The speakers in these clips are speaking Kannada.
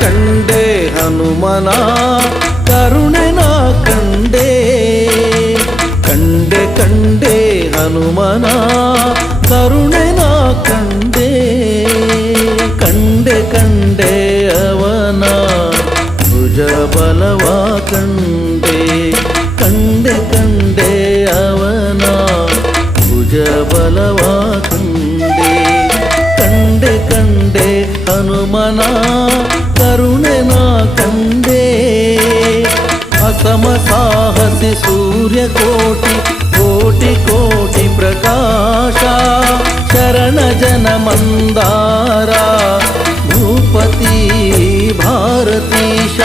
ಕಂಡೆ ಹನುಮನ ಕರುಣೆ ನಾ ಕಂಡೆ ಕಂಡೆ ಕಂಡೆ ಹನುಮನ ಕರುಣೆ ನಾ ಕಂಡೆ ಕಂಡೆ ಕಂಡೆ ಅವನ ಭುಜ ಬಲವ ಕಂಡೆ ಕಂಡೆ ಕಂಡೆ ಅವನ ಭುಜ ಬಲವ ಕಂಡೆ ಕಂಡೆ ಕಂಡೆ ಹನುಮನ ಕರುಣೆ ನಾ ಕಂಡೆ ಅಸಮ ಸಾಹಸಿ ಸೂರ್ಯ ಕೋಟಿ ಕೋಟಿ ಕೋಟಿ ಪ್ರಕಾಶ ಶರಣ ಜನ ಮಂದಾರ ಭೂಪತಿ ಭಾರತೀಶ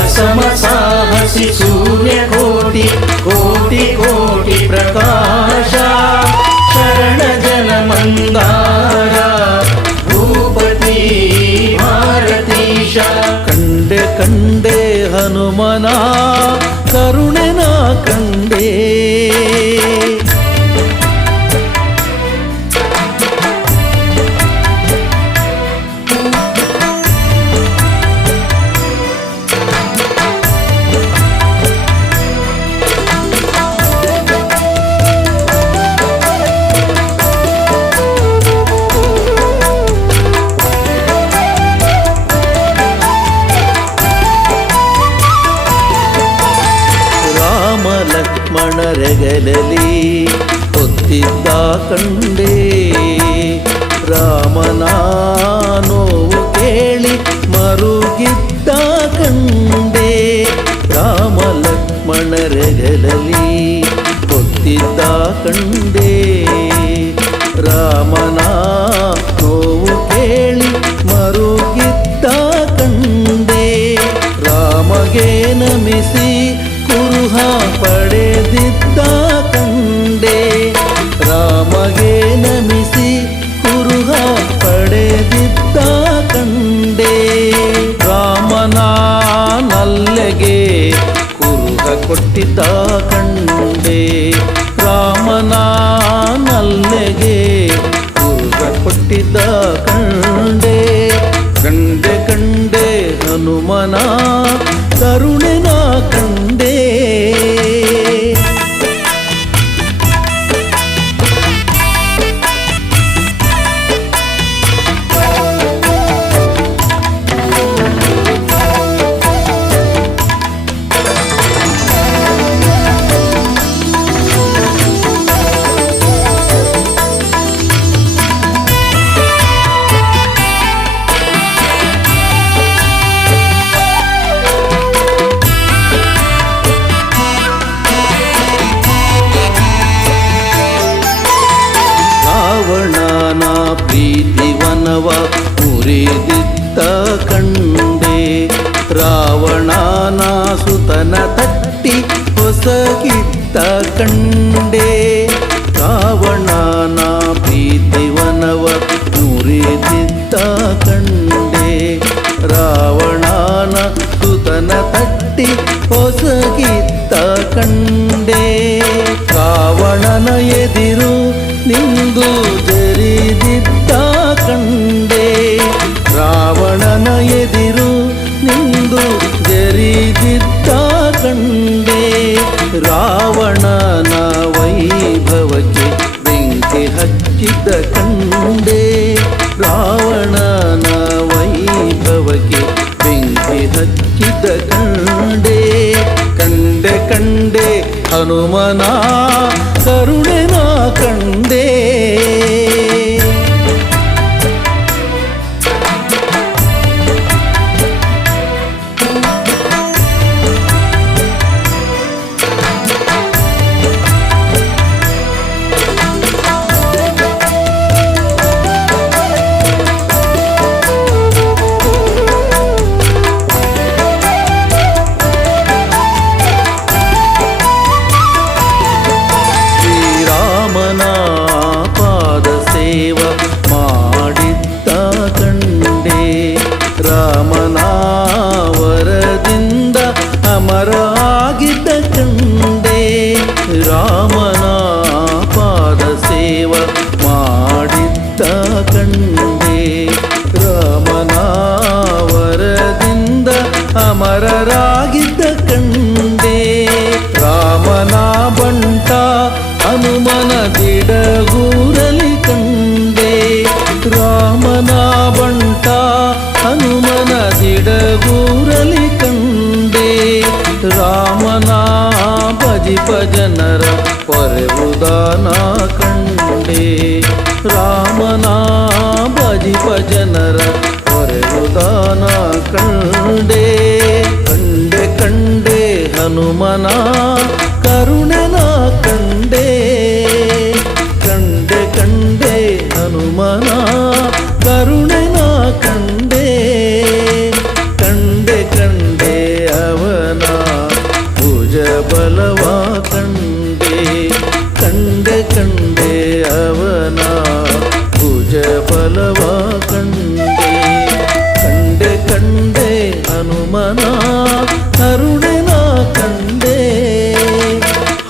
ಅಸಮ ಸಾಹಸಿ ಸೂರ್ಯ ಕೋಟಿ ಕೋಟಿ ಕೋಟಿ ಪ್ರಕಾಶ ಶರಣ ಜನ ಮಂದಾರ ಭೂಪತಿ ಭಾರತೀಶ ಕಂಡೆ ಕಂಡೆ ಹನುಮನ ಕರುಣೆ ನಾ ಕಂಡೆ ಲಕ್ಷ್ಮಣರೆಗಲಲಿ ಹೊತ್ತಿದ್ದ ಕಂಡೆ ರಾಮನ ನೋವು ಕೇಳಿ ಮರುಗಿದ್ದ ಕಂಡೆ ರಾಮ ಲಕ್ಷ್ಮಣರೆಗಲಲಿ ಹೊತ್ತಿದ್ದ ಕಂಡೆ ರಾಮನ ನೋವು ಕೇಳಿ ಮರುಗಿದ್ದ ಕಂಡೆ ರಾಮಗೆ ನಮಿಸಿ ಕುರುಹ ಪಡೆದಿದ್ದ ಕಂಡೆ ರಾಮಗೆ ನಮಿಸಿ ಕುರುಹ ಪಡೆದಿದ್ದ ಕಂಡೆ ರಾಮನ ನಲ್ಲೆಗೆ ಕುರುಹ ಕೊಟ್ಟಿದ್ದ ಕಂಡೆ ರಾಮನ ನಲ್ಲೆಗೆ ಕುರುಹ ಕೊಟ್ಟಿದ್ದ ಕಂಡೆ ಕಂಡೆ ಕಂಡೆ ಹನುಮನ ಕರುಣೆ ನಾ ಕಂಡೆ ರಾವಣನ ಪ್ರೀತಿವನವ ಮುರಿದಿದ್ದ ಕಂಡೆ ರಾವಣನ ಸುತನ ತಟ್ಟಿ ಹೊಸಗಿದ್ದ ಕಂಡೆ ರಾವಣನ ಪ್ರೀತಿವನವ ಮುರಿದಿದ್ದ ಕಂಡೆ ರಾವಣನ ಸುತನ ತಟ್ಟಿ ಹೊಸಗಿದ್ದ ಕಂಡೆ ರಾವಣನ ಎದಿರು ನಿಂದು ಜರಿದಿದ್ದ ಕಂಡೆ ರಾವಣನ ಎದಿರು ನಿಂದು ಜರಿದಿದ್ದ ಕಂಡೆ ರಾವಣನ ವೈಭವಕ್ಕೆ ಬೆಂಕಿ ಹಚ್ಚಿದ್ದ ಕಂಡೆ ರಾವಣನ ವೈಭವಕ್ಕೆ ಬೆಂಕಿ ಹಚ್ಚಿದ್ದ ಕಂಡೆ ಕಂಡೆ ಕಂಡೆ ಹನುಮನ ಕರುಣೆ ನಾ ಕಂಡೆ ಅಮರರಾಗಿದ್ದ ಕಂಡೆ ರಾಮನ ಬಂಟ ಹನುಮನ ದಿಡಗೂರಲಿ ಕಂಡೆ ರಾಮನ ಬಂಟ ಹನುಮನ ದಿಡಗೂರಲಿ ಕಂಡೆ ರಾಮನ ಭಜಿಪ ಜನರ ಪೊರೆವುದಾನ ಕಂಡೆ ರಾಮನ ಭಜಿಪ ಜನರ ಪೊರೆವುದಾನ ಕಂಡೆ ಕಂಡೆ ಕಂಡೆ ಹನುಮನ ಕರುಣನ ಕಂಡೆ ಕಂಡೆ ಕಂಡೆ ಹನುಮನ ಕರುಣನ ಕಂಡೆ ಕಂಡೆ ಕಂಡೆ ಅವನ ಭುಜ ಬಲವ ಕಂಡೆ ಕಂಡೆ ಕಂಡೆ ಅವನ ಭುಜ ಬಲವ ಕಂಡೆ ಕಂಡೆ ಕಂಡೆ ಹನುಮನ ಕರುಣನ ಕಂಡೆ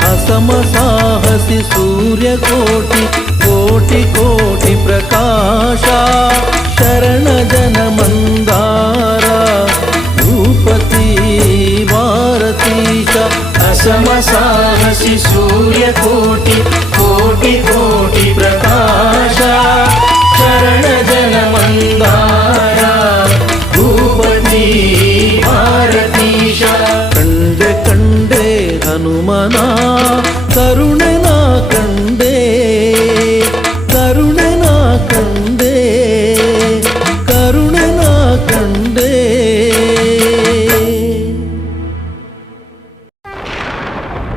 ಹಸಮ ಸಾಹಸಿ ಸೂರ್ಯ ಕೋಟಿ ಕೋಟಿ ಕೋಟಿ ಪ್ರಕಾಶ ಶರಣ ಜನ ಮಂದಾರ ಭೂಪತಿ ಭಾರತೀಶ ಅಸಮ ಸಾಹಸಿ ಸೂರ್ಯ ಕೋಟಿ ಕೋಟಿ ಕೋಟಿ ಪ್ರಕಾಶ ಶರಣ ಜನ ಮಂದಾರ ಭೂಪತಿ ಭಾರತೀಶ ಕಂಡೆ ಕಂಡೆ ಹನುಮನ ಕರುಣನ ಕಂಡೆ ಕರುಣನ ಕಂಡೆ ಕರುಣನ ಕಂಡೆ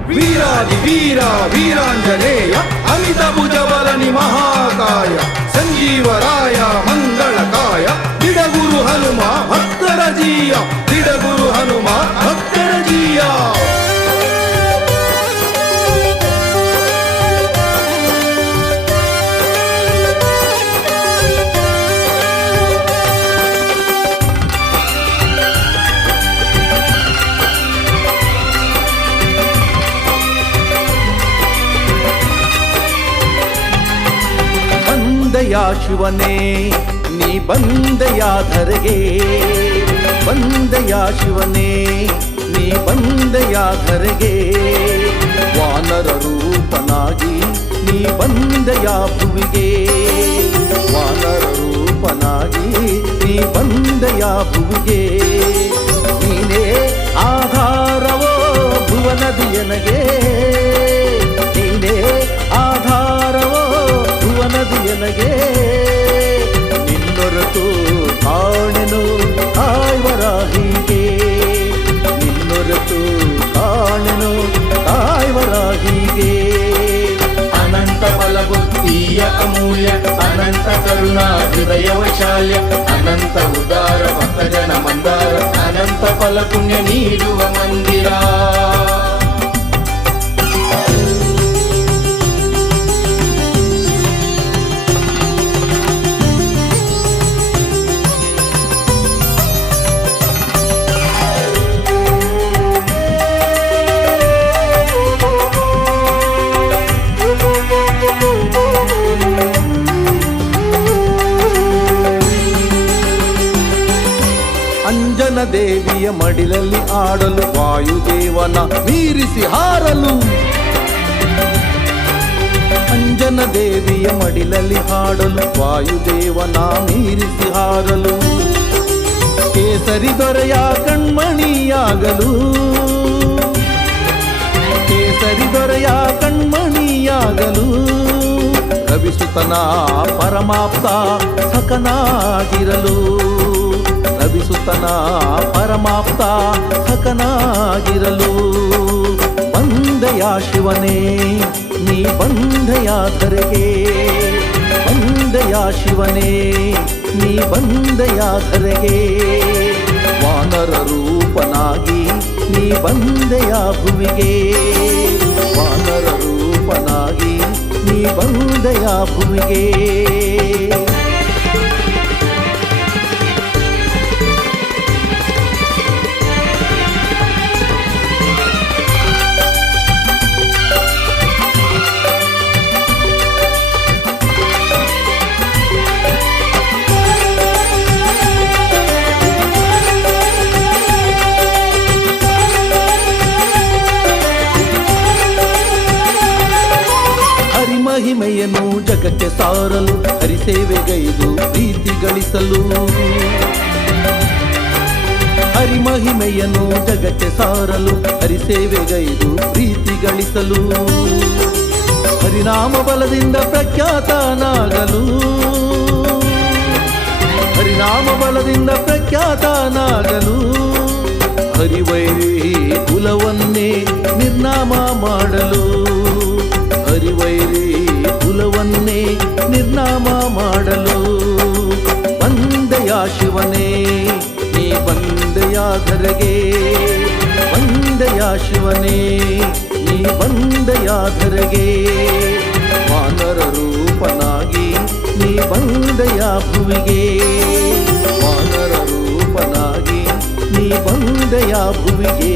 ವೀರಾದಿ ವೀರ ವೀರಾಂಜನೇಯ ಅಮಿತ ಭುಜಬಲನಿ ಮಹಾಕಾಯ ಸಂಜೀವರಾಯ ಮಂಗಳಕಾಯ ದಿಡಗುರು ಹನುಮ ಭಕ್ತರ ಜೀಯ ದಿಡಗುರು ಹನುಮ ಭಕ್ತರ ಜೀಯ ಬಂದೆಯ ಶಿವನೇ ನೀ ಬಂದೆಯ ಧರೆಗೆ ಬಂದೆಯ ಶಿವನೇ ನೀ ಬಂದೆಯ ಧರೆಗೆ ವಾನರ ರೂಪನಾಗಿ ನೀ ಬಂದೆಯ ಭುವಿಗೆ ವಾನರ ರೂಪನಾಗಿ ನೀ ಬಂದೆಯ ಭುವಿಗೆ ನೀನೇ ಆಧಾರವೋ ಭುವನದಿಯನಗೆ ನೀನೇ ಆಧಾರವೋ ಭುವನದಿಯನಗೆ ನಿನ್ನೊರತು ಕಾಣೆನು ಕಾಯ್ವರಾಹಿಗೆ ನಿನ್ನೊರತು ಕಾಣೆನು ಕಾಯ್ವರಾಹಿಗೆ ಅನಂತ ಬಲ ಬುದ್ಧಿಯ ಅಮೂಲ್ಯ ಅನಂತ ಕರುಣಾ ಹೃದಯ ವೈಶಾಲ್ಯ ಅನಂತ ಉದಾರ ಭಕ್ತ ಜನ ಮಂದಾರ ಅನಂತ ಫಲ ಪುಣ್ಯ ನೀಡುವ ಮಂದಿರ ಅಂಜನ ದೇವಿಯ ಮಡಿಲಲ್ಲಿ ಆಡಲು ವಾಯುದೇವನ ಮೀರಿಸಿ ಹಾರಲು ಅಂಜನ ದೇವಿಯ ಮಡಿಲಲ್ಲಿ ಹಾಡಲು ವಾಯುದೇವನ ಮೀರಿಸಿ ಹಾರಲು ಕೇಸರಿ ದೊರೆಯ ಕಣ್ಮಣಿಯಾಗಲು ಕೇಸರಿ ದೊರೆಯ ಕಣ್ಮಣಿಯಾಗಲು ರವಿಸುತನ ಪರಮಾಪ್ತ ಸಖನಾಗಿರಲು ರವಿಸುತನ ಪರಮಾಪ್ತ ಸಖನಾಗಿರಲು ಬಂದೆಯ ಶಿವನೇ ನೀ ಬಂದೆಯ ಧರೆಗೆ ಬಂದೆಯ ಶಿವನೇ ನೀ ಬಂದೆಯ ಧರೆಗೆ ವಾನರ ರೂಪನಾಗಿ ನೀ ಬಂದೆಯ ಭುವಿಗೆ ವಾನರ ರೂಪನಾಗಿ ನೀ ಬಂದೆಯ ಭುವಿಗೆ ಜಗಕ್ಕೆ ಸಾರಲು ಹರಿಸೇವೆಗೈದು ಪ್ರೀತಿ ಗಳಿಸಲು ಹರಿಮಹಿಮೆಯನ್ನು ಜಗಕ್ಕೆ ಸಾರಲು ಹರಿಸೇವೆಗೈದು ಪ್ರೀತಿ ಗಳಿಸಲು ಹರಿನಾಮ ಬಲದಿಂದ ಪ್ರಖ್ಯಾತನಾಗಲು ಹರಿನಾಮ ಬಲದಿಂದ ಪ್ರಖ್ಯಾತನಾಗಲು ಹರಿವೈರಿ ಕುಲವನ್ನೇ ನಿರ್ನಾಮ ಮಾಡಲು ಹರಿವೈರಿ ಕುಲವನ್ನೇ ನಿರ್ನಾಮ ಮಾಡಲು ಬಂದೆಯ ಶಿವನೇ ನೀ ಬಂದೆಯ ಧರೆಗೆ ಬಂದೆಯ ಶಿವನೇ ನೀ ಬಂದೆಯ ಧರೆಗೆ ವಾನರ ರೂಪನಾಗಿ ನೀ ಬಂದೆಯ ಭುವಿಗೆ ವಾನರ ರೂಪನಾಗಿ ನೀ ಬಂದೆಯ ಭುವಿಗೆ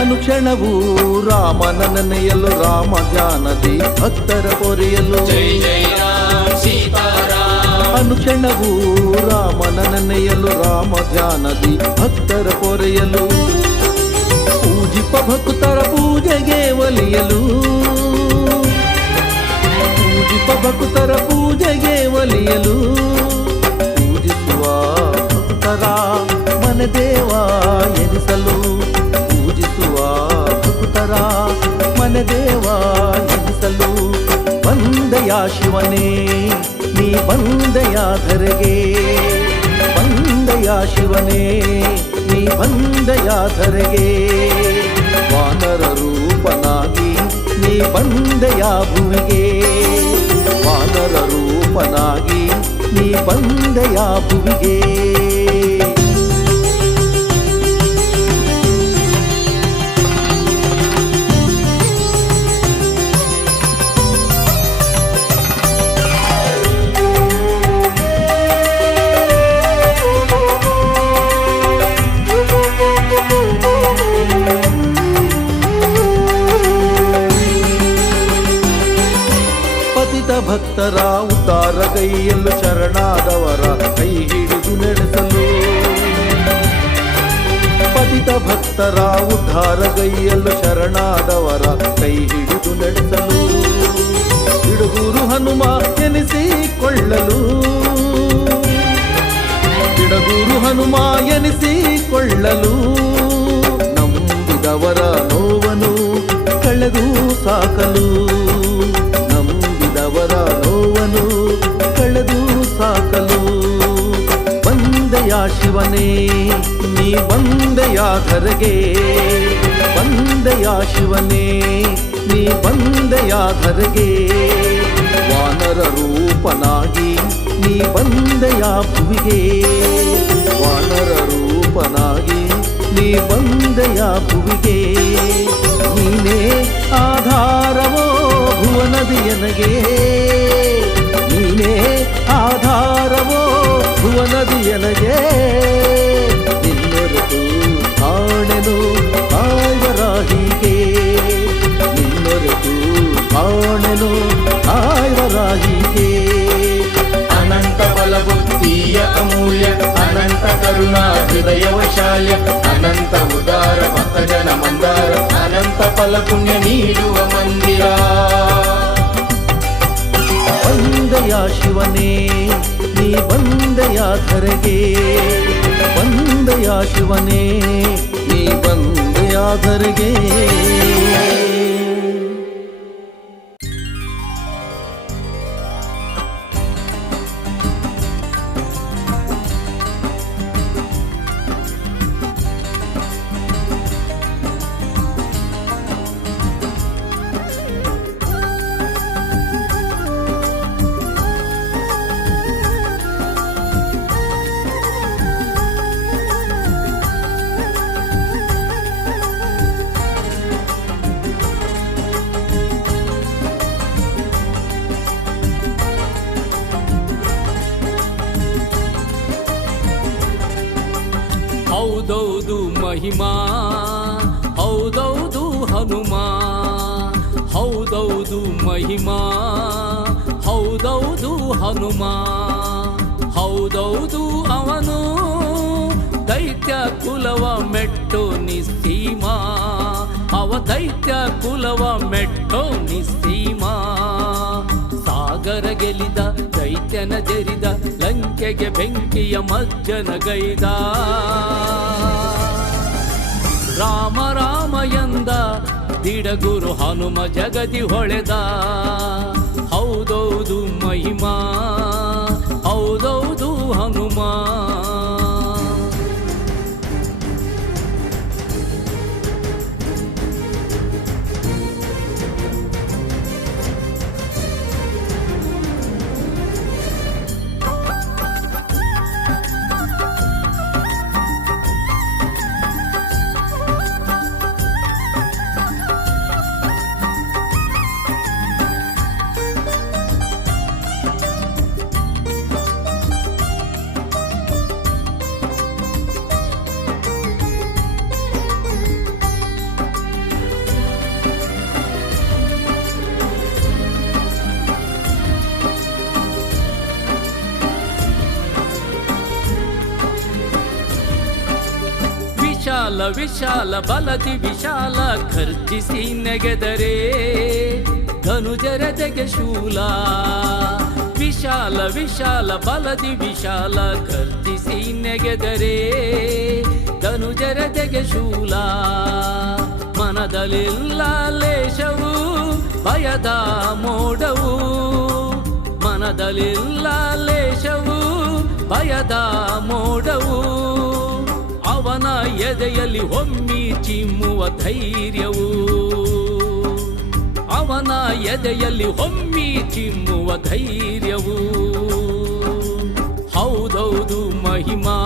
ಅನುಕ್ಷಣವೂ ರಾಮನ ನೆನೆಯಲು ರಾಮ ಧ್ಯಾನದಿ ಭಕ್ತರ ಪೊರೆಯಲು ಜೈ ಜೈ ರಾಮ ಸೀತಾರಾಮ ಅನುಕ್ಷಣವೂ ರಾಮನ ನೆನೆಯಲು ರಾಮ ಧ್ಯಾನದಿ ಭಕ್ತರ ಪೊರೆಯಲು ಪೂಜಿಪ ಭಕ್ತರ ಪೂಜೆಗೆ ಒಲಿಯಲು ಪೂಜಿಪ ಭಕ್ತರ ಪೂಜೆಗೆ ಒಲಿಯಲು ಪೂಜಿಸುವ ಭಕ್ತರ ಮನದೇವ ಎನಿಸಲು ಪೂಜಿಸುವ ಭಕ್ತರ ಮನದೇವ ಎನಿಸಲು ಬಂದೆಯ ಶಿವನೇ ನೀ ಬಂದೆಯ ಧರೆಗೆ ಬಂದೆಯ ಶಿವನೇ ನೀ ಬಂದೆಯ ಧರೆಗೆ ವಾನರ ರೂಪನಾಗಿ ನೀ ಬಂದೆಯ ಭುವಿಗೆ ವಾನರ ರೂಪನಾಗಿ ನೀ ಬಂದೆಯ ಭುವಿಗೆ ಭಕ್ತರ ಉದ್ಧಾರಗೈಯಲು ಶರಣಾದವರ ಕೈ ಹಿಡಿದು ನಡೆಸಲು ಪತಿತ ಭಕ್ತರ ಉದ್ಧಾರಗೈಯಲು ಶರಣಾದವರ ಕೈ ಹಿಡಿದು ನಡೆಸಲು ಬಿಡುಗೂರು ಹನುಮ ಎನಿಸಿಕೊಳ್ಳಲು ಬಿಡುಗೂರು ಹನುಮ ಎನಿಸಿಕೊಳ್ಳಲು ನಂಬಿದವರ ನೋವನ್ನು ಕಳೆದು ಸಾಕಲು ನಂಬಿದವರ ನೋವನ್ನು ಕಳೆದು ಸಾಕಲು ಬಂದೆಯ ಶಿವನೇ ನೀ ಬಂದೆಯ ಧರೆಗೆ ಬಂದೆಯ ಶಿವನೇ ನೀ ಬಂದೆಯ ಧರೆಗೆ ವಾನರ ರೂಪನಾಗಿ ನೀ ಬಂದೆಯ ಭುವಿಗೆ ವಾನರ ರೂಪನಾಗಿ ನೀ ಬಂದೆಯ ಭುವಿಗೆ ನೀನೇ ಆಧಾರವೋ ಭುವನದಿಯನಗೆ ನೀನೇ ಆಧಾರವೋ ಭುವನದಿಯನಗೆ ನಿನ್ನೊರೆತು ಕಾಣೆನು ಕಾಯ್ವರಾಹಿಗೆ ನಿನ್ನೊರೆತು ಕಾಣೆನು ಕಾಯ್ವರಾಹಿಗೆ ಅನಂತ ಬಲಬುದ್ಧಿಯ ಅಮೂಲ್ಯ ಅನಂತ ಕರುಣಾ ಹೃದಯ ವೈಶಾಲ್ಯ ಅನಂತ ಉದಾರ ಭಕ್ತಜನ ಮಂದಾರ ಅನಂತ ಫಲ ಪುಣ್ಯ ನೀಡುವ ಮಂದಿರ ಬಂದೆಯ ಶಿವನೇ ನೀ ಬಂದೆಯ ಧರೆಗೆ ಬಂದೆಯ ಶಿವನೇ ನೀ ಬಂದೆಯ ಧರೆಗೆ ಹೌದೌದು ಮಹಿಮಾ ಹೌದೌದು ಹನುಮ, ಹೌದೌದು ಮಹಿಮಾ, ಹೌದೌದು ಹನುಮ, ಹೌದೌದು ಅವನು ದೈತ್ಯ ಕುಲವ ಮೆಟ್ಟೋ ನಿಸ್ಸೀಮ, ಅವ ದೈತ್ಯ ಕುಲವ ಮೆಟ್ಟೋ ನಿಸ್ಸೀಮ. ಸಾಗರ ಗೆಲಿದ ದೈತ್ಯನ ಜರಿದ, ಲಂಕೆಗೆ ಬೆಂಕಿಯ ಮಜ್ಜನ ಗೈದ. ರಾಮ ರಾಮ ಎಂದ ದಿಡಗುರು ಹನುಮ ಜಗದಿ ಹೊಳೆದ. ಹೌದೌದು ಮಹಿಮಾ, ಹೌದೌದು ಹನುಮ. ವಿಶಾಲ ವಿಶಾಲ ಬಲದಿ ವಿಶಾಲ ಖರ್ಜಿಸಿ ನೆಗೆದರೆ ಧನುಜರದೆಗೆ ಶೂಲ. ವಿಶಾಲ ವಿಶಾಲ ಬಲದಿ ವಿಶಾಲ ಖರ್ಜಿಸಿ ನೆಗೆದರೆ ಧನುಜರದೆಗೆ ಶೂಲ. ಮನದಲ್ಲಿಲ್ಲ ಲೇಷವು ಭಯದ ಮೋಡವು, ಮನದಲ್ಲಿಲ್ಲ ಲೇಷವು ಭಯದ ಮೋಡವು. ಅವನ ಎದೆಯಲ್ಲಿ ಹೊಮ್ಮಿ ಚಿಮ್ಮುವ ಧೈರ್ಯವು, ಅವನ ಎದೆಯಲ್ಲಿ ಹೊಮ್ಮಿ ಚಿಮ್ಮುವ ಧೈರ್ಯವು. ಹೌದೌದು ಮಹಿಮಾ,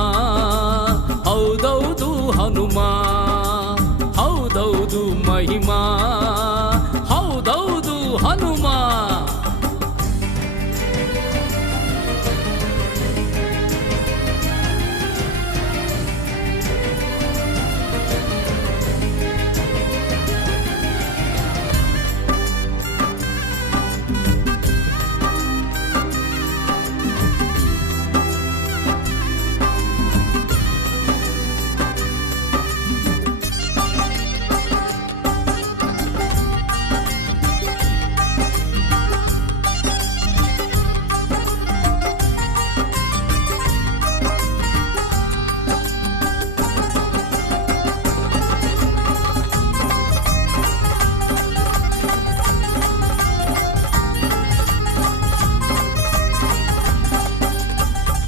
ಹೌದೌದು ಹನುಮ, ಹೌದೌದು ಮಹಿಮಾ, ಹೌದೌದು ಹನುಮ.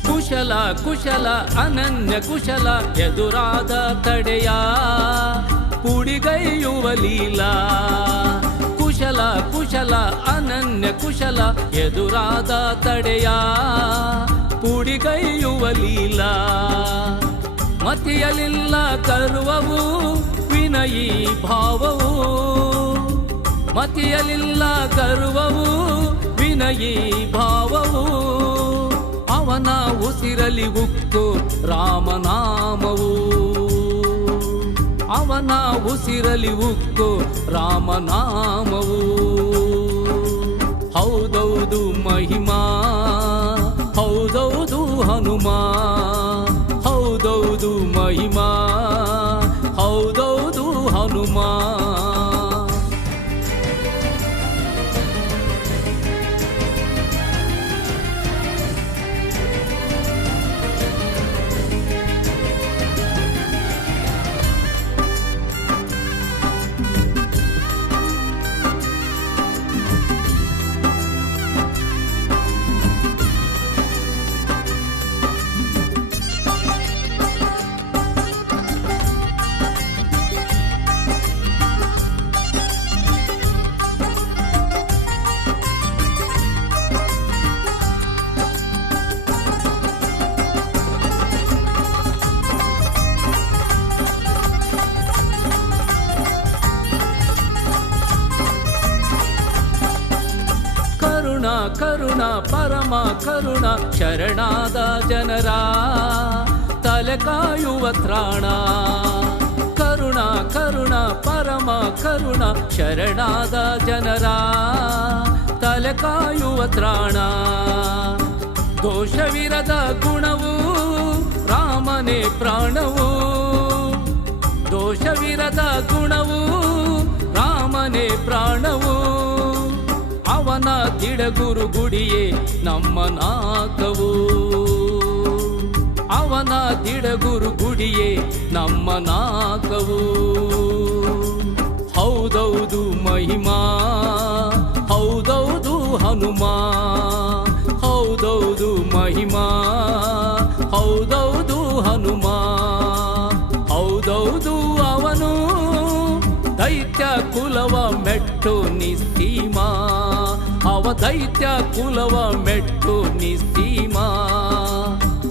ಕುಶಲ ಕುಶಲ ಅನನ್ಯ ಕುಶಲ ಎದುರಾದ ತಡೆಯ ಪುಡಿಗೈಯುವ ಲೀಲಾ. ಕುಶಲ ಕುಶಲ ಅನನ್ಯ ಕುಶಲ ಎದುರಾದ ತಡೆಯ ಪುಡಿಗೈಯುವ ಲೀಲಾ. ಮತಿಯಲಿಲ್ಲ ಗರ್ವವು ವಿನಯೀ ಭಾವವು, ಮತಿಯಲಿಲ್ಲ ಗರ್ವವು ವಿನಯೀ ಭಾವವು. ಅವನ ಉಸಿರಲಿ ಉಕ್ಕು ರಾಮನಾಮವು, ಅವನ ಉಸಿರಲಿ ಉಕ್ಕು ರಾಮನಾಮವು. ಹೌದೌದು ಮಹಿಮಾ, ಹೌದೌದು ಹನುಮ, ಹೌದೌದು ಮಹಿಮಾ, ಹೌದೌದು ಹನುಮ. ಕರುಣ ಪರಮ ಕರುಣ ಶರಣಾದ ಜನರ ತಲೆ ಕಾಯುವ ತ್ರಾಣ. ಕರುಣ ಕರುಣ ಪರಮ ಕರುಣ ಶರಣಾದ ಜನರ ತಲೆ ಕಾಯುವ ತ್ರಾಣ ದೋಷವಿರದ ಗುಣವು ರಾಮನೇ ಪ್ರಾಣವು ದೋಷವಿರದ ಗುಣವು ರಾಮನೇ ಪ್ರಾಣವು ಅವನ ತಿಡಗುರು ಗುಡಿಯೇ ನಮ್ಮ ನಾಕವು ಅವನ ತಿಡಗುರು ಗುಡಿಯೇ ನಮ್ಮ ನಾಕವು ಹೌದೌದು ಮಹಿಮಾ ಹೌದೌದು ಹನುಮ ಹೌದೌದು ಮಹಿಮಾ ಹೌದೌದು ಹನುಮ ಹೌದೌದು ಅವನು ದೈತ್ಯ ಕುಲವ ಮೆಟ್ಟು ನಿಸ್ಸೀಮ ಅವ ದೈತ್ಯ ಕುಲವ ಮೆಟ್ಟು ನಿಸ್ಸೀಮ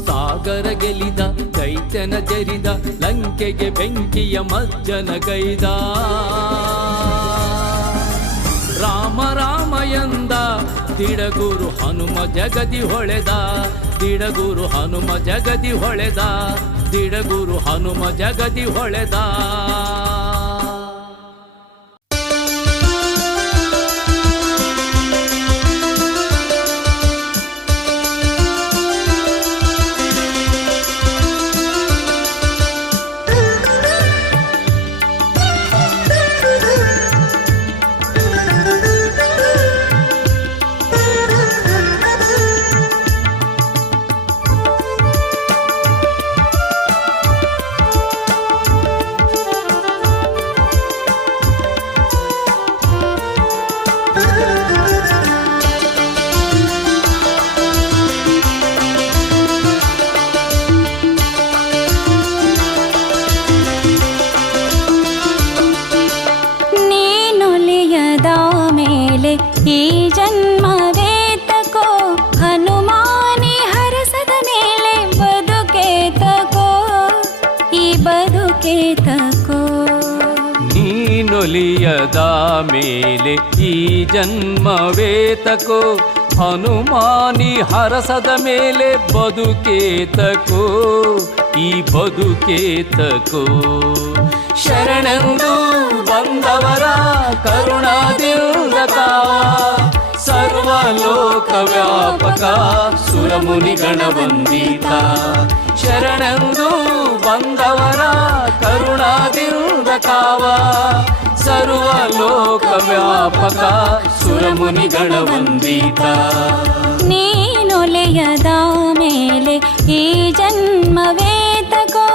ಸಾಗರ ಗೆಲಿದ ದೈತ್ಯನ ಜರಿದ ಲಂಕೆಗೆ ಬೆಂಕಿಯ ಮಜ್ಜನ ಗೈದ ರಾಮ ರಾಮ ಎಂದ ತಿಡಗುರು ಹನುಮ ಜಗದಿ ಹೊಳೆದ ತಿಡಗುರು ಹನುಮ ಜಗದಿ ಹೊಳೆದ ತಿಡಗುರು ಹನುಮ ಜಗದಿ ಹೊಳೆದ ಈ ಜನ್ಮವೇತಕೋ ಹನುಮಾನಿ ಹರಸದ ಮೇಲೆ ಬದುಕೇತಕೋ ಈ ಬದುಕೇತಕೋ ನೀನೊಲಿಯದ ಮೇಲೆ ಈ ಜನ್ಮವೇತಕೋ ಹನುಮಾನಿ ಹರಸದ ಮೇಲೆ ಬದುಕೇತಕೋ ಈ ಬದುಕೇತಕೋ ಶರಣೆಂದು ಬಂದವರ ಕರುಣಾದಿಂದ ಕಾವ ಸರ್ವಲೋಕ ವ್ಯಾಪಕ ಸುರಮುನಿಗಣ ವಂದಿತ ಶರಣೆಂದು ಬಂದವರ ಕರುಣಾದಿಂದ ಕಾವ ಸರ್ವಲೋಕ ವ್ಯಾಪಕ ಸುರಮುನಿಗಣ ವಂದಿತ ನೀನೊಲೆಯದ ಮೇಲೆ ಈ ಜನ್ಮವೇತಕೋ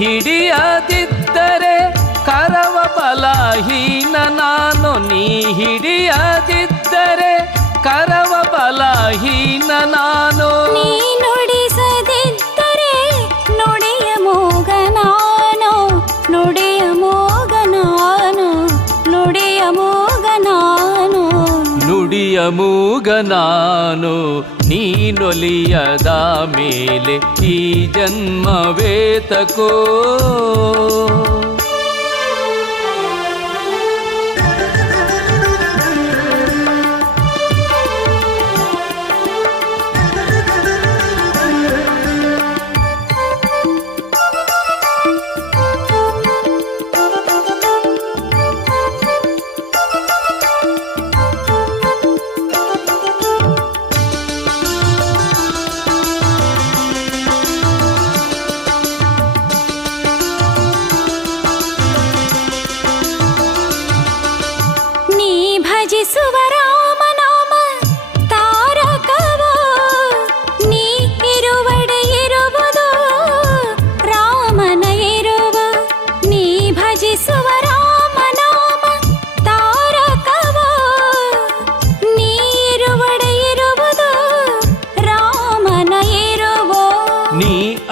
ಹಿಡಿಯದಿದ್ದರೆ ಕರವ ಬಲಹೀನ ನಾನು ನೀ ಹಿಡಿಯದಿದ್ದರೆ ಕರವ ಬಲಹೀನ ನಾನು ನೀ ನುಡಿಸದಿದ್ದರೆ ನುಡಿಯ ಮೂಗ ನಾನು ನುಡಿಯ ಮೂಗ ನಾನು ನುಡಿಯ ಮೂಗ ನಾನು ನುಡಿಯ ಮೂಗ ನಾನು ನೀನೊಲಿಯದ ಮೇಲೆ ಈ ಜನ್ಮವೇತಕೋ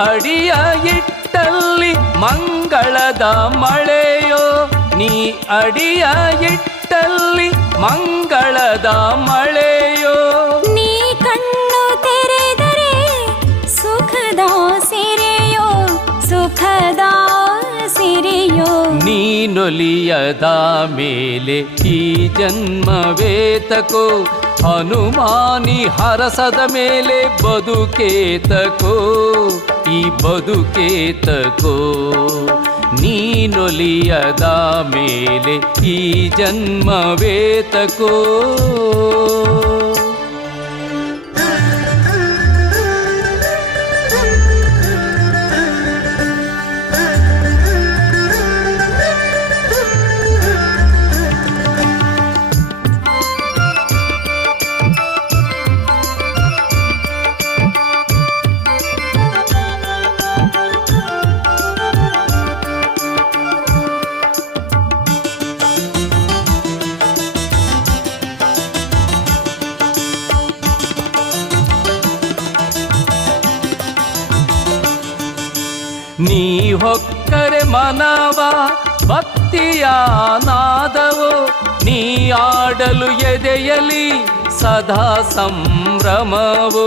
ಅಡಿಯ ಇಟ್ಟಲ್ಲಿ ಮಂಗಳದ ಮಳೆಯೋ, ನೀ ಅಡಿಯ ಇಟ್ಟಲ್ಲಿ ಮಂಗಳದ ಮಳೆಯೋ. ನೀ ಕಣ್ಣು ತೆರೆದರೆ ಸುಖದ ಸಿರೆಯೋ, ಸುಖದ ಸಿರೆಯೋ. ನೀನೊಲಿಯದ ಮೇಲೆ ಈ ಜನ್ಮವೇತಕೋ, ಹನುಮಾನಿ ಹರಸದ ಮೇಲೆ ಬದುಕೇತಕೋ, ಈ ಬದುಕೇತಕೋ. ನೀನೊಲಿಯದ ಮೇಲೆ ಈ ಜನ್ಮವೇತಕೋ. ನೀ ಹೊಕ್ಕರೆ ಮನವ ಭಕ್ತಿಯ ನಾದವೋ, ನೀ ಆಡಲು ಎದೆಯಲಿ ಸದಾ ಸಂಭ್ರಮವೋ.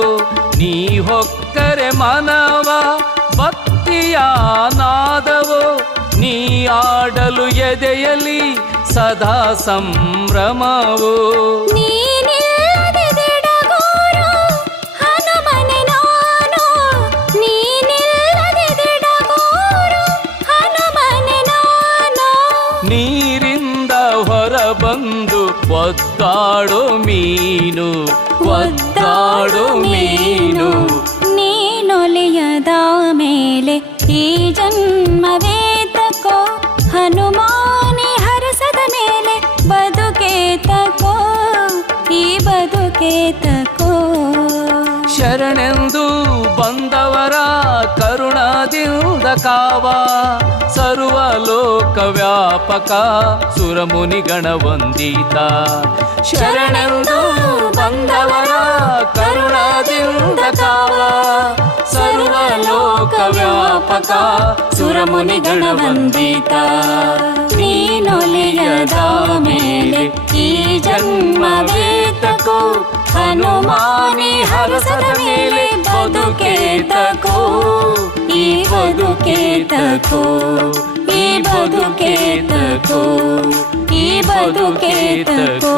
ನೀ ಹೊಕ್ಕರೆ ಮನವ ಭಕ್ತಿಯ ನಾದವೋ, ನೀ ಆಡಲು ಎದೆಯಲಿ ಸದಾ ಸಂಭ್ರಮವೋ. ನೀರಿಂದ ಹೊರಬಂದು ಒದ್ದಾಡೋ ಮೀನು, ಒದ್ದಾಡೋ ಮೀನು. ನೀನೊಲಿಯದ ಮೇಲೆ ಈ ಜನ್ಮವೇತಕೋ, ಹನುಮಾನಿ ಹರಸದ ಮೇಲೆ ಬದುಕೇತಕೋ, ಈ ಬದುಕೇತಕೋ. ಶರಣೆಂದು ಬಂದವರ ಕರುಣದಿಂದ ಕಾವ, ಸರ್ವಲೋಕ ವ್ಯಾಪಕ ಸುರಮುನಿಗಣ ವಂದಿತ. ಶರಣೆಂದು ಬಂದವರ ಕರುಣದಿಂದ ಕಾವ, ಸರ್ವಲೋಕ ವ್ಯಾಪಕ ಸುರಮುನಿಗಣ ವಂದಿತ. ನೀನೊಲಿಯದ ಮೇಲೆ ಈ ಜನ್ಮವೇತಕೋ, ಹನುಮಾನಿ ಹರಸದ ಮೇಲೆ ಬದುಕೇತಕೋ, ಈ ಬದುಕೇತಕೋ, ಈ ಬದುಕೇತಕೋ, ಈ ಬದುಕೇತಕೋ.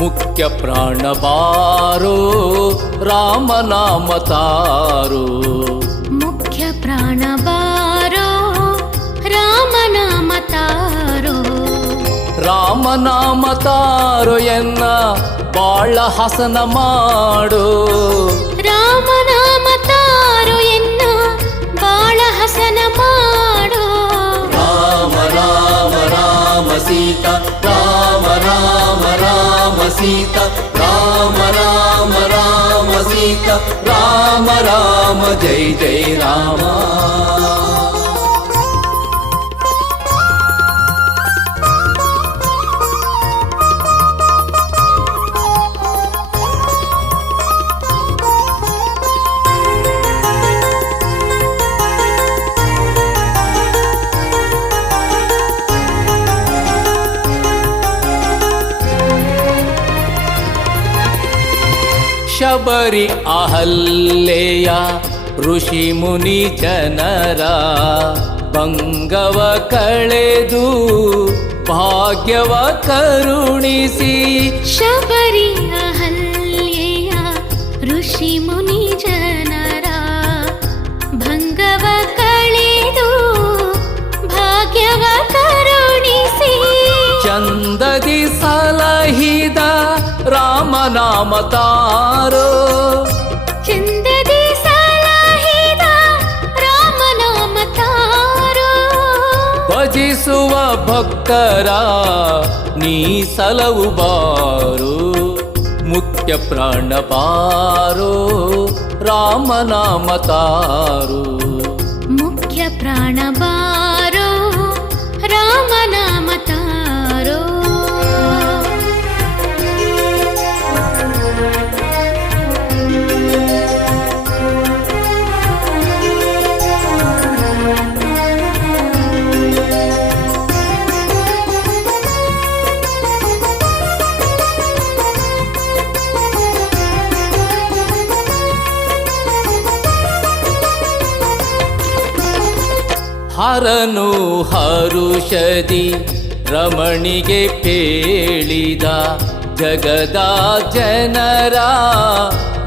ಮುಖ್ಯ ಪ್ರಾಣ ಬಾರೋ ರಾಮನಾಮ ತಾರೋ, ಮುಖ್ಯ ಪ್ರಾಣ ಬಾರೋ ರಾಮನಾಮ ತಾರೋ. ರಾಮನಾಮ ತಾರೋ ಎನ್ನ ಬಾಳ ಹಸನ ಮಾಡೋ, ರಾಮನಾಮ ತಾರೋ ಎನ್ನ ಬಾಳ ಹಸನ ಮಾಡೋ. ರಾಮ ರಾಮ ರಾಮ ಸೀತಾ, ರಾಮ ರಾಮ ರಾಮ ಸೀತಾ, ರಾಮ ರಾಮ ರಾಮ ಸೀತಾ, ರಾಮ ರಾಮ ಜೈ ಜೈ ರಾಮ. ಶಬರಿ ಅಹಲ್ಯೆಯ ಋಷಿ ಮುನಿ ಜನರ ಭಂಗವ ಕಳೆದು ಭಾಗ್ಯವ ಕರುಣಿಸಿ. ಶಬರಿ ಅಹಲ್ಯೆಯ ಋಷಿ ಮುನಿ ಜನರ ಭಂಗವ ಕಳೆದು ಭಾಗ್ಯವ ಕರುಣಿಸಿ. ಚಂದದಿ ಸಲಹಿದ ರಾಮನಾಮ ನಾಮ ತಾರೋ ಚಂದದಿ ಸಲಹಿದ ರಾಮನಾಮ ತಾರೋ ಭಜಿಸುವ ಭಕ್ತರ ನೀ ಸಲವು ಬಾರೋ ಮುಖ್ಯ ಪ್ರಾಣ ಬಾರೋ ರಾಮನಾಮ ತಾರೋ ಮುಖ್ಯ ಪ್ರಾಣ ಬಾರೋ ರಾಮನಾಮ ತಾರೋ ಹರನು ಹರುಷದಿ ರಮಣಿಗೆ ಪೇಳಿದ ಜಗದ ಜನರ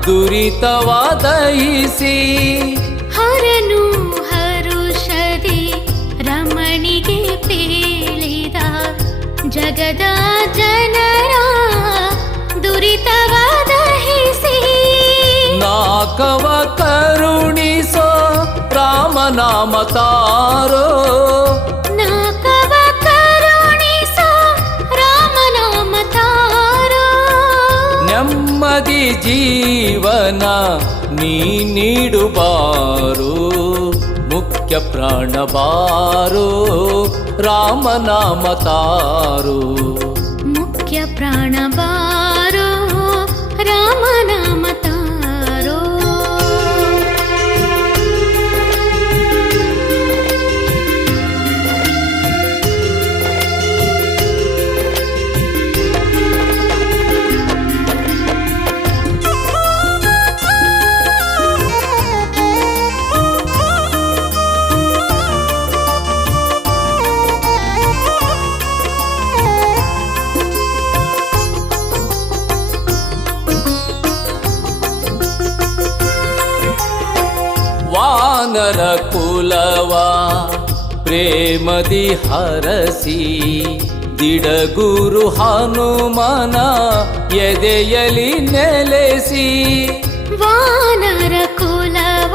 ದುರಿತವ ದಯಿಸಿ ಹರನು ಹರುಷದಿ ರಮಣಿಗೆ ಪೇಳಿದ ಜಗದ ಜನರ ದುರಿತವ ದಹಿಸಿ ನಾಕವ ಕರುಣಿಸೋ ರಾಮನಾಮ ತಾರೋ ನಾಕವ ಕರುಣಿಸೋ ರಾಮನಾಮ ತಾರೋ ನೆಮ್ಮದಿ ಜೀವನ ನೀ ನೀಡುಬಾರೋ ಮುಖ್ಯ ಪ್ರಾಣ ಬಾರೋ ರಾಮನಾಮ ತಾರೋ ಮುಖ್ಯ ಪ್ರಾಣ ಬಾರೋ ರಾಮನಾಮ ತಾರೋ ವಾನರ ಕುಲವ ಪ್ರೇಮದಿ ಹರಸಿ ದಿಡಗುರು ಹನುಮನ ಎದೆಯಲಿ ನೆಲೆಸಿ ವಾನರ ಕುಲವ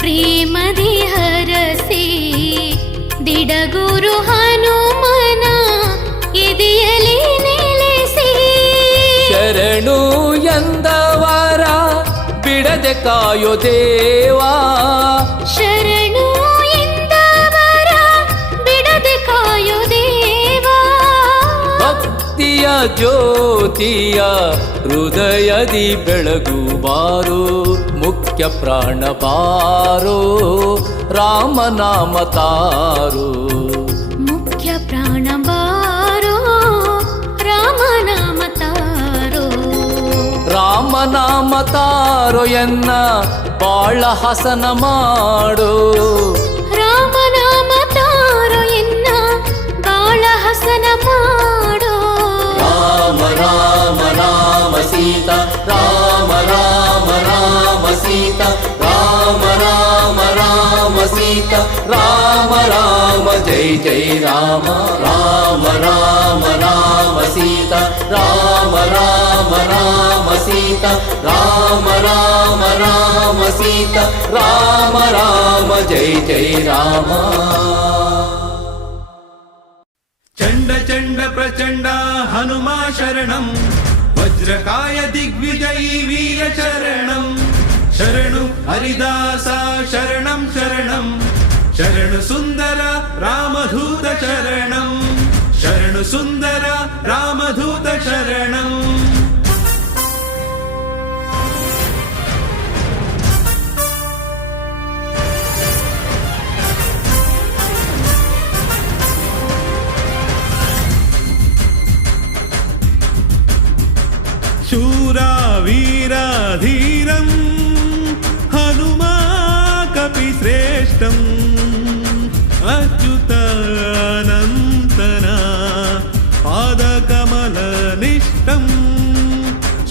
ಪ್ರೇಮದಿ ಹರಸಿ ದಿಡಗುರು ಹನುಮನ ಎದೆಯಲಿ ನೆಲೆಸಿ ಶರಣು ಎಂದವರ ಬಿಡದೆ ಕಾಯೋ ದೇವಾ ಶರಣು ಎಂದವರ ಬಿಡದೆ ಕಾಯೋ ದೇವಾ ಭಕ್ತಿಯ ಜ್ಯೋತಿಯ ಹೃದಯದಿ ಬೆಳಗುಬಾರೋ ಮುಖ್ಯ ಪ್ರಾಣ ಬಾರೋ ರಾಮನಾಮ ತಾರೋ ಮುಖ್ಯ ಪ್ರಾಣ ಬಾರೋ ರಾಮನಾಮ ತಾರೋ ರಾಮನಾಮ ತಾರೋ ಎನ್ನ ಬಾಳ ಹಸನ ಮಾಡೋ ರಾಮನಾಮ ತಾರೋ ಎನ್ನ ಬಾಳ ಹಸನ ಮಾಡೋ ರಾಮ ರಾಮ ರಾಮ ಸೀತಾ ರಾಮ ರಾಮ ರಾಮ ಸೀತಾ ರಾಮ ರಾಮ ರಾಮ ಸೀತಾ ರಾಮ ರಾಮ ಜೈ ಜೈ ರಾಮ ರಾಮ ರಾಮ ರಾಮ ಸೀತಾ ರಾಮ ರಾಮ ರಾಮ ಸೀತಾ ರಾಮ ರಾಮ ರಾಮ ಸೀತಾ ರಾಮ ರಾಮ ಜೈ ಜೈ ರಾಮ ಚಂಡ ಚಂಡ ಪ್ರಚಂಡ ಹನುಮ ಶರಣಂ ವಜ್ರಕಾಯ ದಿಗ್ವಿಜಯೀ ವೀರ ಶರಣಂ ಶರಣು ಹರಿದಾಸ ಶರಣಂ ಶರಣಂ ಶರಣು ಸುಂದರ ರಾಮಧೂತ ಶರಣಂ ಶರಣು ಸುಂದರ ರಾಮಧೂತ ಶರಣಂ शूरा वीरा धीरं हनुमा कपिश्रेष्ठम् अच्युतानन्तना पादकमलनिष्ठं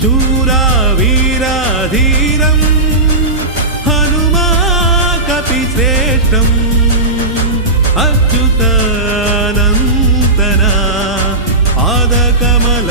शूरा वीरा धीरं हनुमा कपिश्रेष्ठम् अच्युतानन्तना पादकमलनिष्ठम्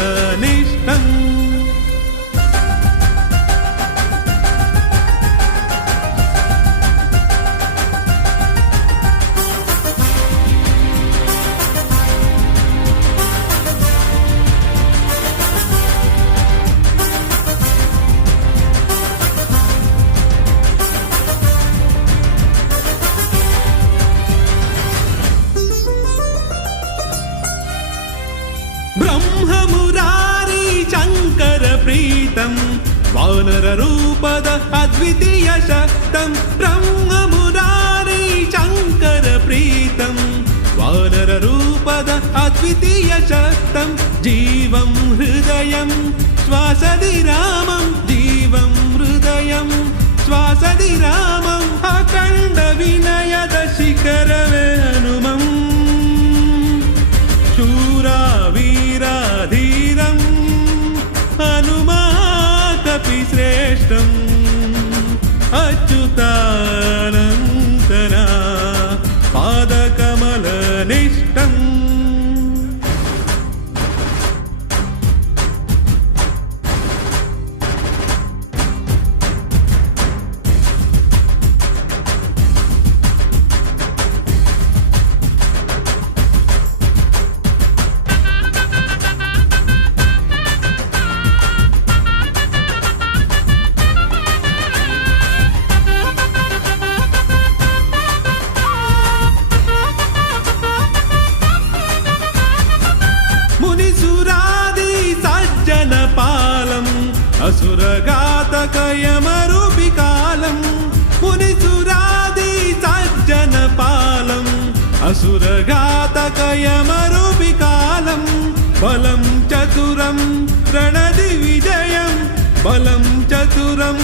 ಬ್ರಹ್ಮಮುರಾರಿ ಶಂಕರ ಪ್ರೀತಂ ವಾನರ ರೂಪದ ಅದ್ವಿತೀಯ ಶಕ್ತಂ ಬ್ರಹ್ಮಮುರಾರಿ ಶಂಕರ ಪ್ರೀತಂ ವಾನರ ರೂಪದ ಅದ್ವಿತೀಯ ಶಕ್ತಂ ಜೀವಂ ಹೃದಯಂ ಶ್ವಾಸದಿ ರಾಮಂ ಜೀವಂ ಹೃದಯಂ ಶ್ವಾಸದಿ ರಾಮಂ ಅಖಂಡ ವಿನಯದ ಶಿಖರವೇ ಹನುಮಂ ಶೂರಾ ವೀರಾ ಧೀರಂ ಹನುಮಾ ಕಪಿ ಶ್ರೇಷ್ಠಂ ಅಚ್ಯುತಾನಂತನ ಪಾದಕಮಲ ನಿಷ್ಠಂ असुरघातकयमरूपिकालं मुनिसुरादि सज्जनपालं असुरघातकयमरूपिकालं बलं चतुरं रणदिविजयं बलं चतुरं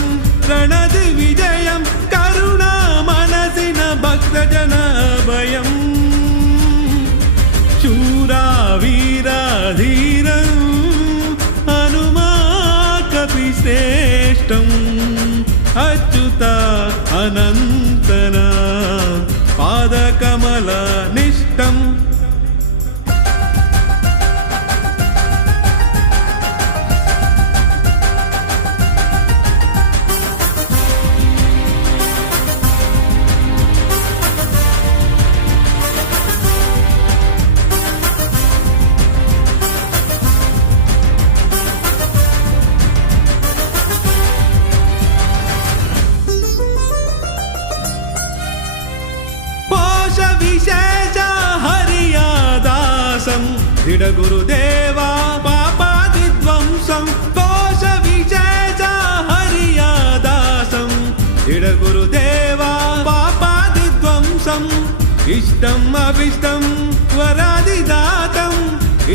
रणदिविजयं करुणा मनसिन भक्तजन भयं शूरा वीरा धीरं हनुमा कपि श्रेष्ठं अच्युत अनंतना पादकमल निष्ठं विशेष हरियादासं दृढ गुरुदेवा पापादिध्वंसं कोश विशेष हरियादासं दृढ गुरुदेवा पापादिध्वंसम् इष्टम् अभिष्टं वरादिदातम्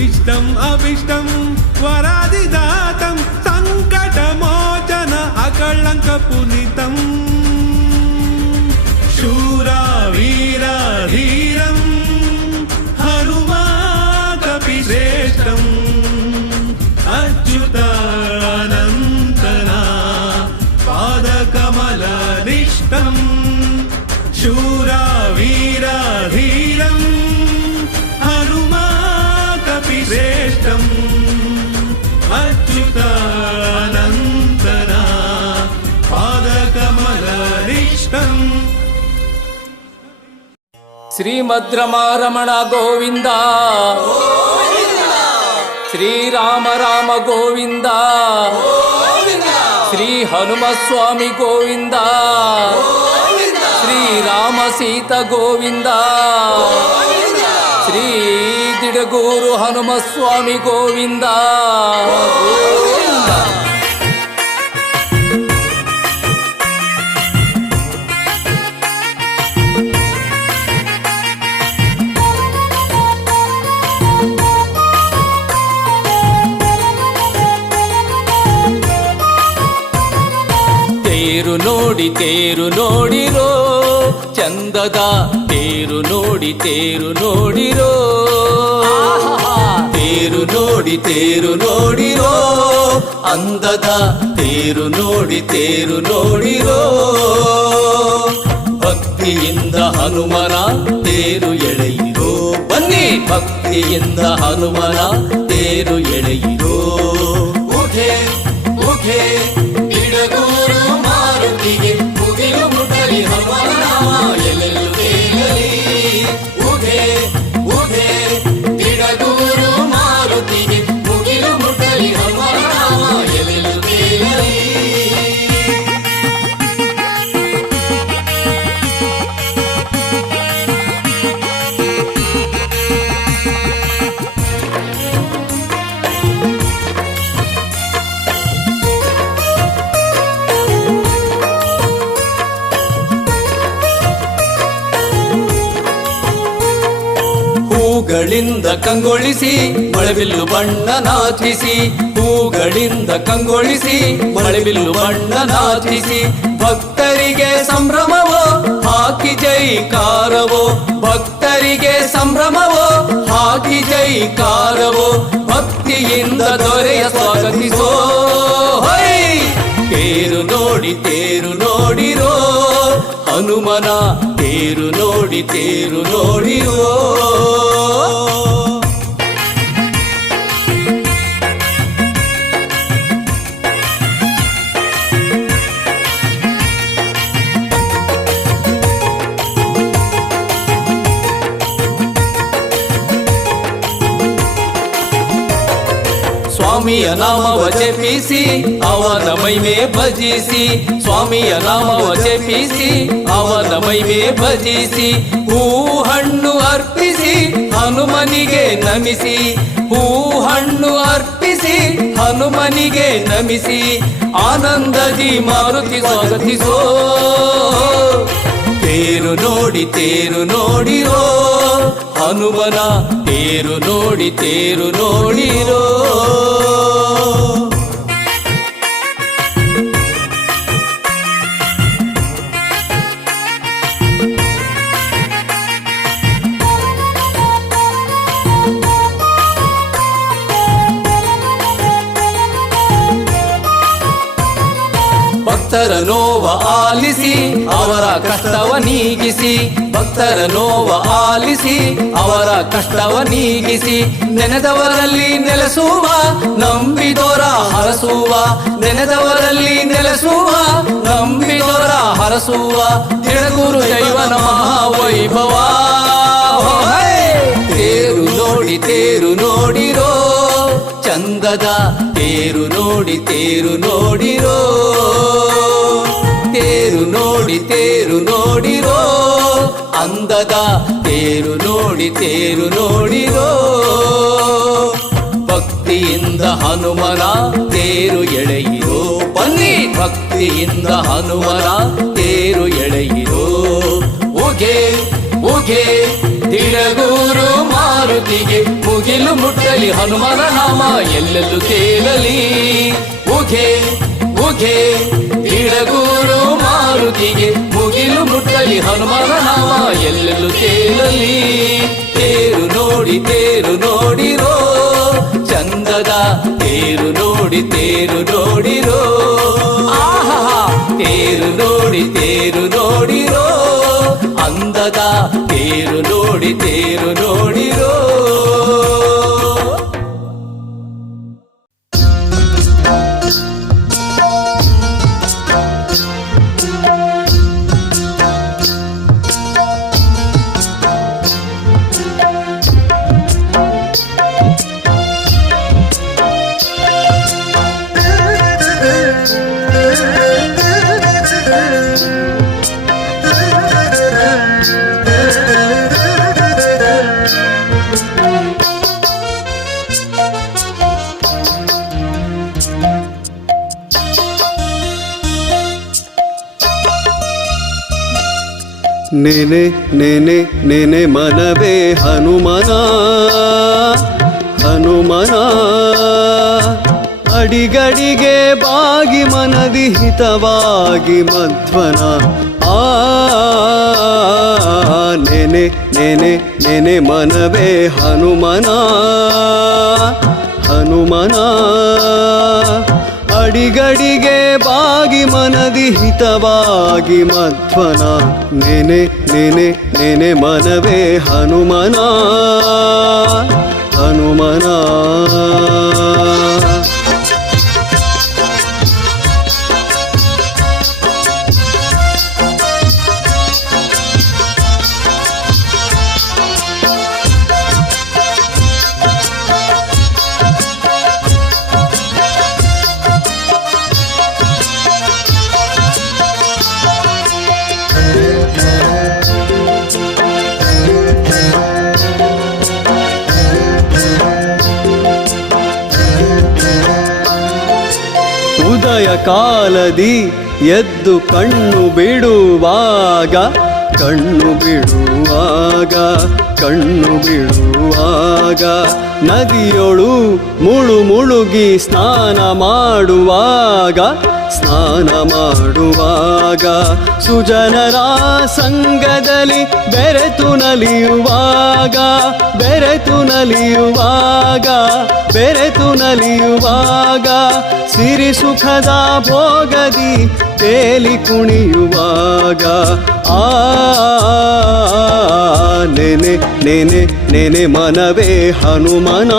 इष्टम् अभिष्टं वरादिदातं संकटमोचन अकलंक पुनीतं शूरा वीरा धीरं हनुमा कपि श्रेष्ठं अच्युतानंतना पादकमल निष्ठं शूरा वीरा धीरं हनुमा कपि श्रेष्ठं अच्युतानंतना पादकमल निष्ठं ಶ್ರೀಮದ್ರಮಾರಮಣ ಗೋವಿಂದ ಶ್ರೀರಾಮ ರಾಮ ಗೋವಿಂದ ಶ್ರೀ ಹನುಮಸ್ವಾಮಿ ಗೋವಿಂದ ಶ್ರೀರಾಮ ಸೀತ ಗೋವಿಂದ ಶ್ರೀ ದಿಡಗೂರು ಹನುಮಸ್ವಾಮಿ ಗೋವಿಂದ ತೇರು ನೋಡಿರೋ ಚಂದದ ತೇರು ನೋಡಿರೋ ತೇರು ನೋಡಿರೋ ಅಂದದ ತೇರು ನೋಡಿರೋ ಭಕ್ತಿಯಿಂದ ಹನುಮನ ತೇರು ಎಳೆಯಿರೋ ಬನ್ನಿ ಭಕ್ತಿಯಿಂದ ಹನುಮನ ತೇರು ಎಳೆಯಿರೋ ಉಘೆ ಉಘೆ ಬಿಡಗೂರು ಮಾರುತಿಗೆ ಮುಗಿಲು ಮುಟ್ಟಲಿ ಹನುಮನ ನಾಮ ಎಲ್ಲೆಲ್ಲೂ ತೇಲಲಿ ಉಘೆ ಉಘೆ ಬಿಡಗೂರು ಮಾರುತಿಗೆ ಮುಗಿಲು ಮುಟ್ಟಲಿ ಹನುಮನ ನಾಮ ಎಲ್ಲೆಲ್ಲೂ ತೇಲಲಿ ಹೂಗಳಿಂದ ಕಂಗೊಳಿಸಿ ಮಳೆಬಿಲ್ಲು ಬಣ್ಣ ನಾಚಿಸಿ, ಹೂಗಳಿಂದ ಕಂಗೊಳಿಸಿ ಮಳೆಬಿಲ್ಲು ಬಣ್ಣ ನಾಚಿಸಿ, ಭಕ್ತರಿಗೆ ಸಂಭ್ರಮವೋ ಹಾಕಿ ಜೈಕಾರವೋ, ಭಕ್ತರಿಗೆ ಸಂಭ್ರಮವೋ ಹಾಕಿ ಜೈಕಾರವೋ, ಭಕ್ತಿಯಿಂದ ದೊರೆಯ ಸ್ವಾಗತಿಸೋ. ತೇರು ನೋಡಿ ತೇರು ನೋಡಿರೋ ಹನುಮನ, ತೇರು ನೋಡಿ ತೇರು ನೋಡಿರೋ. ಸ್ವಾಮಿಯ ನಾಮವ ಜಪಿಸಿ ಅವನ ಮಹಿಮೆ ಭಜಿಸಿ, ಸ್ವಾಮಿಯ ನಾಮವ ಜಪಿಸಿ ಅವನ ಮಹಿಮೆ ಭಜಿಸಿ, ಹೂ ಹಣ್ಣು ಅರ್ಪಿಸಿ ಹನುಮನಿಗೆ ನಮಿಸಿ, ಹೂ ಹಣ್ಣು ಅರ್ಪಿಸಿ ಹನುಮನಿಗೆ ನಮಿಸಿ, ಆನಂದದಿ ಮಾರುತಿ ಸ್ವಾಗತಿಸೋ. ತೇರು ನೋಡಿ ತೇರು ನೋಡಿರೋ ಹನುಮನ, ತೇರು ನೋಡಿ ತೇರು ನೋಡಿರೋ. ಭಕ್ತರ ನೋವ ಆಲಿಸಿ ಅವರ ಕಷ್ಟವ ನೀಗಿಸಿ, ಭಕ್ತರ ನೋವ ಆಲಿಸಿ ಅವರ ಕಷ್ಟವ ನೀಗಿಸಿ, ನೆನೆದವರಲ್ಲಿ ನೆಲೆಸುವ ನಂಬಿದೋರ ಹರಸುವ, ನೆನೆದವರಲ್ಲಿ ನೆಲೆಸುವ ನಂಬಿದೋರ ಹರಸುವ, ತಿಳಗುರು ದೈವನ ಮಹಾವೈಭವ. ತೇರು ನೋಡಿ ತೇರು ನೋಡಿರೋ ಚಂದದ, ತೇರು ನೋಡಿ ತೇರು ನೋಡಿರೋ, ತೇರು ನೋಡಿ ತೇರು ನೋಡಿರೋ ಅಂದದ, ತೇರು ನೋಡಿ ತೇರು ನೋಡಿರೋ. ಭಕ್ತಿಯಿಂದ ಹನುಮನ ತೇರು ಎಳೆಯಿರೋ, ಬನ್ನಿ ಭಕ್ತಿಯಿಂದ ಹನುಮನ ತೇರು ಎಳೆಯಿರೋ. ಉಗೆ ಉಗೆ ತಿಳಗೂರು ಮಾರುತಿಗೆ ಮುಗಿಲು ಮುಟ್ಟಲಿ ಹನುಮನ ನಾಮ ಎಲ್ಲೆಲ್ಲೂ ತೇಲಲಿ. ಉಗೆ ಉಗೆ ತಿಳಗೂರು ಮಾರುತಿಗೆ ಮುಗಿಲು ಮುಟ್ಟಲಿ ಹನುಮನ ನಾಮ ಎಲ್ಲೆಲ್ಲೂ ತೇಲಲಿ. ತೇರು ನೋಡಿ ತೇರು ನೋಡಿರೋ ಚಂದದ, ತೇರು ನೋಡಿ ತೇರು ನೋಡಿರೋ. ಆಹಾ ತೇರು ನೋಡಿ ತೇರು ನೋಡಿರೋ ಅಂದದ, ತೇರು ನೋಡಿ ತೇರು ನೋಡಿರೋ. ನೆನೆ ನೆನೆ ನೆನೆ ಮನವೇ ಹನುಮನ, ಹನುಮನ ಅಡಿಗಡಿಗೆ ಬಾಗಿ ಮನದಿ ಹಿತವಾಗಿ ಮಧ್ವನ. ನೆನೆ ನೆನೆ ನೆನೆ ಮನವೇ ಹನುಮನ, ಹನುಮನ ಅಡಿಗಡಿಗೆ ಬಾಗಿ ಮನದಿ ಹಿತವಾಗಿ ಮಧ್ವನ. ನೆನೆ ನೆನೆ ನೆನೆ ಮನವೇ ಹನುಮನ, ಹನುಮನ. ಉದಯ ಕಾಲದಿ ಎದ್ದು ಕಣ್ಣು ಬಿಡುವಾಗ, ಕಣ್ಣು ಬಿಡುವಾಗ ಕಣ್ಣು ಬಿಡುವಾಗ ನದಿಯೊಳು ಮುಳುಗಿ ಸ್ನಾನ ಮಾಡುವಾಗ ಸುಜನರ ಸಂಗದಲ್ಲಿ ಬೆರೆತು ನಲಿಯುವಾಗ ಸಿರಿ ಸುಖದ ಭೋಗದಿ ತೇಲಿ ಕುಣಿಯುವಾಗ ನೆನೆ ಮನವೇ ಹನುಮನ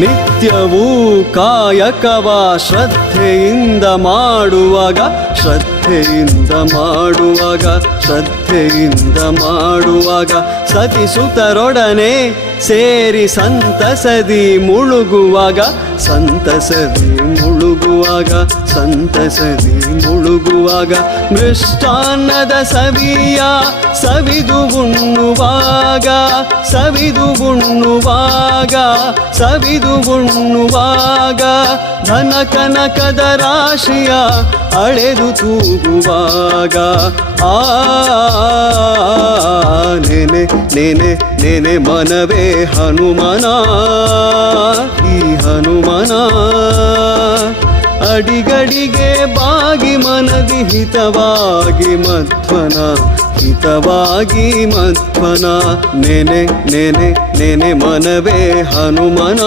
ನಿತ್ಯವೂ ಕಾಯಕವ ಶ್ರದ್ಧೆಯಿಂದ ಮಾಡುವಾಗ ಸತಿಸುತರೊಡನೆ ಸೇರಿ ಸಂತಸದಿ ಮುಳುಗುವಾಗ ಮೃಷ್ಟಾನ್ನದ ಸವಿದು ಉಣ್ಣುವಾಗ ಧನ ಕನಕದ ರಾಶಿಯ ಅಳೆದು ತೂಗುವಾಗ ನೆನೆ ಮನವೇ ಹನುಮನ ಈ ಹನುಮನ ಅಡಿಗಡಿಗೆ ಬಾಗಿ ಮನದಿ ಹಿತವಾಗಿ ಮಧ್ವನ ನೆನೆ ಮನವೇ ಹನುಮನ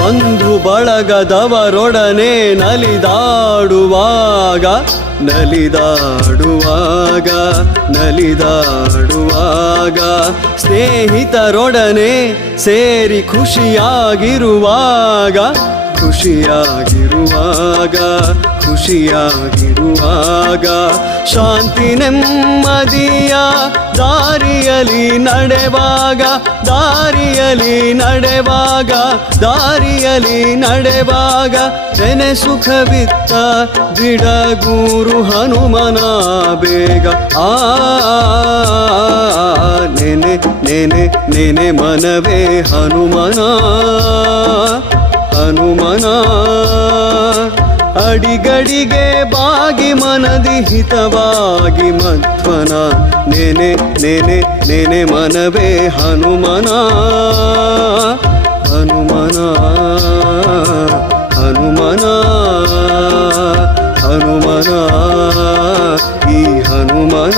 ಬಂಧು ಬಳಗದವರೊಡನೆ ನಲಿದಾಡುವಾಗ ಸ್ನೇಹಿತರೊಡನೆ ಸೇರಿ ಖುಷಿಯಾಗಿರುವಾಗ ಶಾಂತಿ ನೆಮ್ಮದಿಯ ದಾರಿಯಲಿ ನಡೆವಾಗ ತೆನೆ ಸುಖವಿತ್ತ ದಿಡಗೂರು ಹನುಮನ ಬೇಗ ನೆನೆ ಮನವೇ ಹನುಮನ ಅಡಿಗಡಿಗೆ ಬಾಗಿ ಮನದಿ ಹಿತವಾಗಿ ಮಧ್ವನ ನೆನೆ ಮನವೇ ಹನುಮನ ಈ ಹನುಮನ